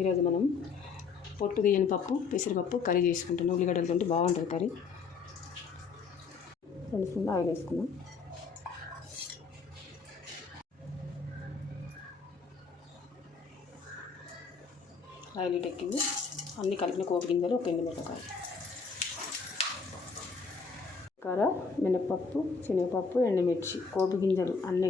ఈరోజు మనం పొట్టు తీయని పప్పు పెసరపప్పు కర్రీ చేసుకుంటున్నాం. ఉల్లిగడ్డలతో బాగుంటుంది కర్రీ. 2 స్పూన్లు ఆయిల్ వేసుకున్నాం. ఆయిల్ ఎక్కింది. అన్నీ కలిపిన కోపి గింజలు, ఒక ఎండుమిరపకాయ, కార, మినపప్పు, శనగపప్పు, ఎండుమిర్చి, కోపి గింజలు అన్నీ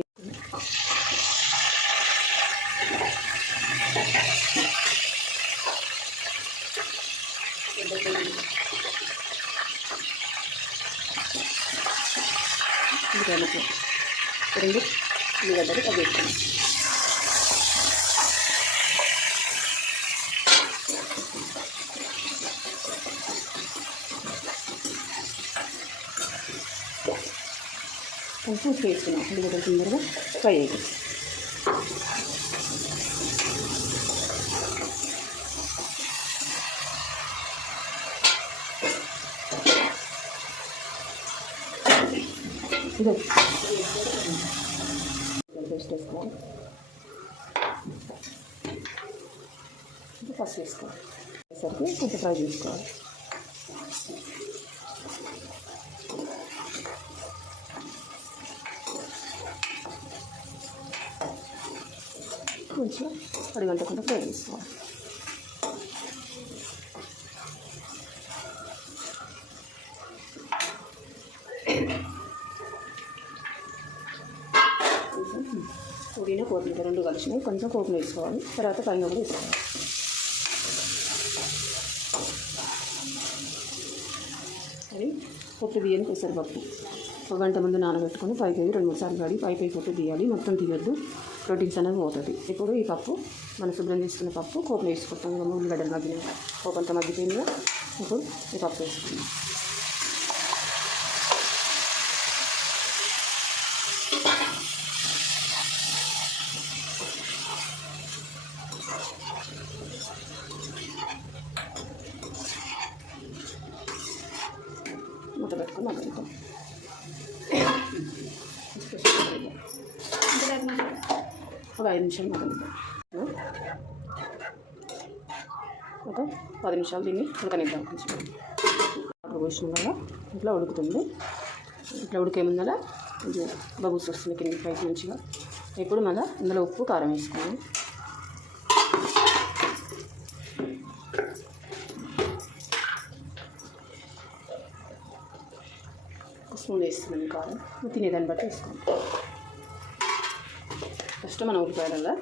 రెండు ఉల్లిగడ్డలు తగ్గించుకున్నాం. కొంచెం ఉప్పు వేసుకున్నాం. ఉల్లిగడ్డలు తొందరగా ఫ్రై అయ్యింది. పేస్ట్ వేసుకోవాలి. ఫస్ట్ వేసుకోవాలి. సరికి కొంచెం ఫ్రై చేసుకోవాలి. కొంచెం అడిగంటకుండా ఫ్రై చేసుకోవాలి. పుదీనా, కొత్తిమీర రెండు కలిసినాయి. కొంచెం కొత్తిమీర వేసుకోవాలి. తర్వాత పైన కూడా వేసుకోవాలి. అది పొట్టు తీయని పెసరపప్పు 1 గంట ముందు నానబెట్టుకొని 5 కేజీ 2-3 సార్లు కడిగి పై పొట్టు తీయాలి. మొత్తం తీయద్దు, ప్రోటీన్స్ అనేది పోతుంది. ఇప్పుడు ఈ పప్పు మనం శుభ్రం చేసుకున్న పప్పు కోపం వేసుకుంటాం. ఉల్లిగడ్డలు మగ్గిన కొంత మగ్గిపోయిందిగా. ఇప్పుడు ఈ పప్పు వేసుకుంటాం. మూత పెట్టుకొని మగ్గుతాం. ఒక 5 నిమిషాలు మగ్గుతాం. ఒక 10 నిమిషాలు దీన్ని ఉడకనిద్దాం. కొంచెం వాటర్ పోసిన వల్ల ఇట్లా ఉడుకుతుంది. ఇట్లా ఉడికే ముందర కొంచెం బబుల్స్ వస్తుంది కింద పైకి మంచిగా. ఇప్పుడు మళ్ళీ ఇందులో ఉప్పు, కారం వేసుకున్నాం. స్పూన్ వేస్తున్నాను కారం. తినేదాన్ని బట్టి వేసుకోండి. ఫస్ట్ మనం ఉల్లిపాయలలో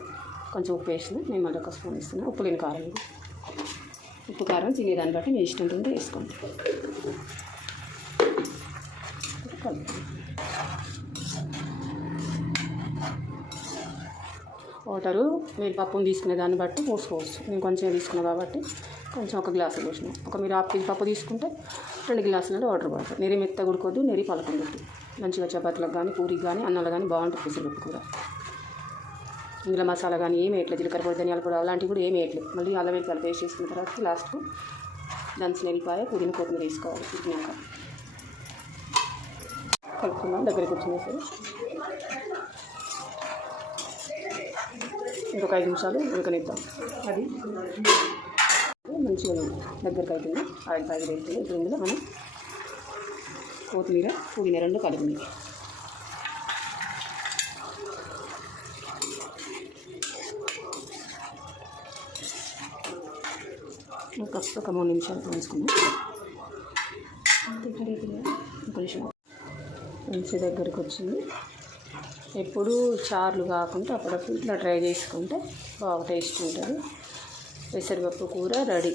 కొంచెం ఉప్పు వేసిన, నేను మళ్ళీ ఒక స్పూన్ వేస్తున్నాను. ఉప్పు లేని కారం, ఉప్పు కారం తినేదాన్ని బట్టి మీ ఇష్టం ఉంటే వేసుకోండి. వాటరు మీరు పప్పును తీసుకునే దాన్ని బట్టి పోసుకోవచ్చు. నేను కొంచెం తీసుకున్నాను కాబట్టి కొంచెం 1 గ్లాసు పోసినాం. మీరు 1/2 కేజీ పప్పు తీసుకుంటే 2 గ్లాసులలో వాటర్ పడుతుంది. నెరి మెత్త ఉడకొద్దు, నెరి పలకొద్దు. మంచిగా చపాతీలకు కానీ, పూరికి కానీ, అన్నాలు కానీ బాగుంటుంది పెసరపప్పు కూర. ఇందులో మసాలా కానీ ఏమి వేయట్లేదు. జీలకర్ర పొడి, ధనియాల పొడి అలాంటివి కూడా ఏమి వేయట్లేదు. మళ్ళీ అల్లం వెల్లిపాయలు పేస్ట్ చేసుకున్న తర్వాత లాస్ట్కు దంచిన ఎల్లిపాయ, పుదీనా, కొత్తిమీర వేసుకోవాలి. తిట్టినాక కలుపుకుందాం. దగ్గరికి వచ్చింది. ఇంకొక 5 నిమిషాలు ఉడకనిద్దాం. అది మంచిగా దగ్గరికి అవుతుంది. ఆయిల్ పైకి వేస్తుంది. ఇప్పుడు ఇందులో మనం కొత్తిమీర, పుదీనా రెండు కలిపి ఒక 3 నిమిషాలు వేసుకున్నాం. ఒక నిమిషం మంచి దగ్గరికి వచ్చింది. ఎప్పుడు చార్లు కాకుండా అప్పుడప్పుడు ఇట్లా ట్రై చేసుకుంటే బాగా టేస్ట్ ఉంటుంది. పెసరపప్పు కూర రెడీ.